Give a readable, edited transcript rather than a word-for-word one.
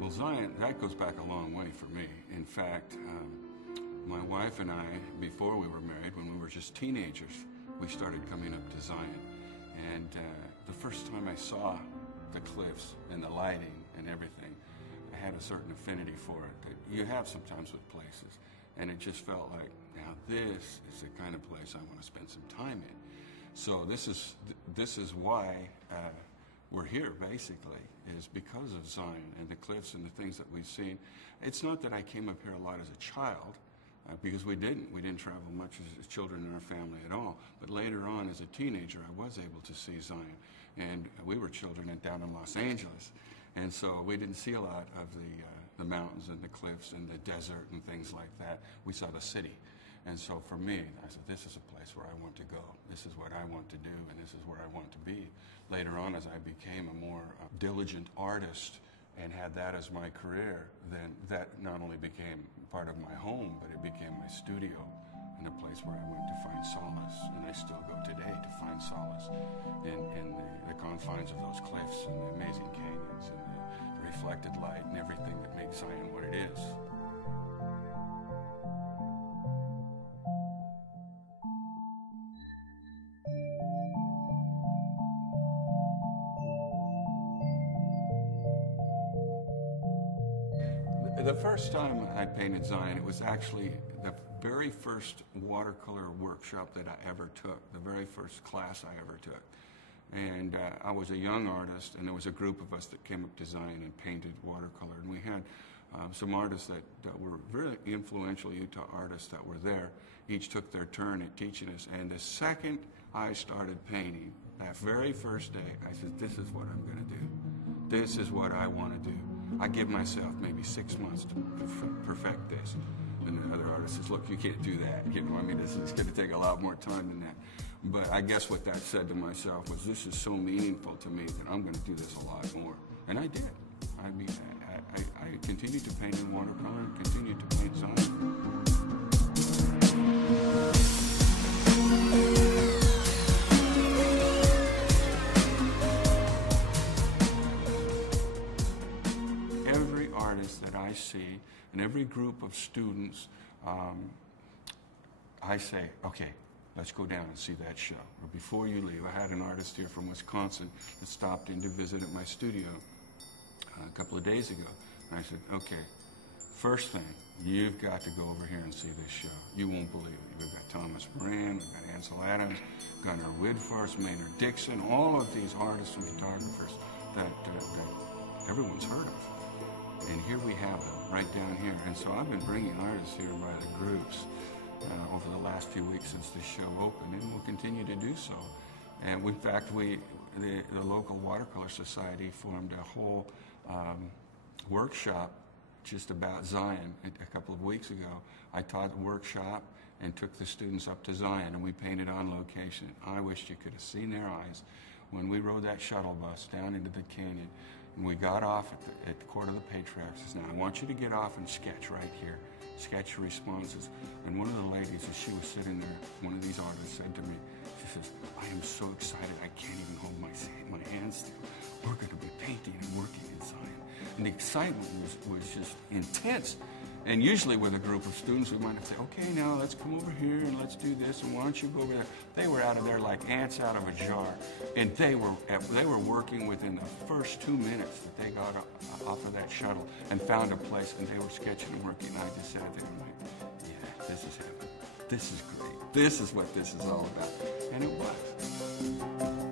Well, Zion, that goes back a long way for me. In fact, my wife and I, before we were married, when we were just teenagers, we started coming up to Zion. And the first time I saw the cliffs and the lighting and everything, I had a certain affinity for it that you have sometimes with places. And it just felt like, now this is the kind of place I want to spend some time in. So this is why we're here, basically, is because of Zion and the cliffs and the things that we've seen. It's not that I came up here a lot as a child, because we didn't travel much as children in our family at all. But later on, as a teenager, I was able to see Zion. And we were children down in Los Angeles. And so we didn't see a lot of the mountains and the cliffs and the desert and things like that. We saw the city. And so for me, I said, this is a place where I want to go. This is what I want to do, and this is where I want to be. Later on, as I became a more diligent artist and had that as my career, then that not only became part of my home, but it became my studio and a place where I went to find solace. And I still go today to find solace in the confines of those cliffs and the amazing canyons and the reflected light and everything that makes Zion what it is. The first time I painted Zion, it was actually the very first watercolor workshop that I ever took, the very first class I ever took. And I was a young artist, and there was a group of us that came up to Zion and painted watercolor. And we had some artists that were very influential Utah artists that were there. Each took their turn at teaching us. And the second I started painting, that very first day, I said, this is what I'm going to do. This is what I want to do. I give myself maybe 6 months to perfect this. And the other artist says, look, you can't do that. You know, I mean, this is going to take a lot more time than that. But I guess what that said to myself was, this is so meaningful to me that I'm going to do this a lot more. And I did. I mean, I continued to paint in watercolor and continued to paint Zion. That I see, and every group of students, I say, okay, let's go down and see that show. Or before you leave, I had an artist here from Wisconsin that stopped in to visit at my studio a couple of days ago. And I said, okay, first thing, you've got to go over here and see this show. You won't believe it. We've got Thomas Moran, we've got Ansel Adams, Gunnar Widforst, Maynard Dixon, all of these artists and photographers that everyone's heard of. And here we have them, right down here. And so I've been bringing artists here by the groups over the last few weeks since the show opened, and we'll continue to do so. And in fact, the local watercolor society formed a whole workshop just about Zion a couple of weeks ago. I taught a workshop and took the students up to Zion, and we painted on location. I wish you could have seen their eyes when we rode that shuttle bus down into the canyon. And we got off at the Court of the Patriarchs. Says, now I want you to get off and sketch right here. Sketch your responses. And one of the ladies, as she was sitting there, one of these artists said to me, she says, I am so excited I can't even hold my hands still. We're going to be painting and working in Zion. And the excitement was just intense. And usually with a group of students, we might have to say, okay, now let's come over here and let's do this, and why don't you go over there? They were out of there like ants out of a jar. And they were working within the first 2 minutes that they got off of that shuttle and found a place, and they were sketching and working. And I just sat there and went, yeah, this is heaven. this is great. This is what this is all about. And it was.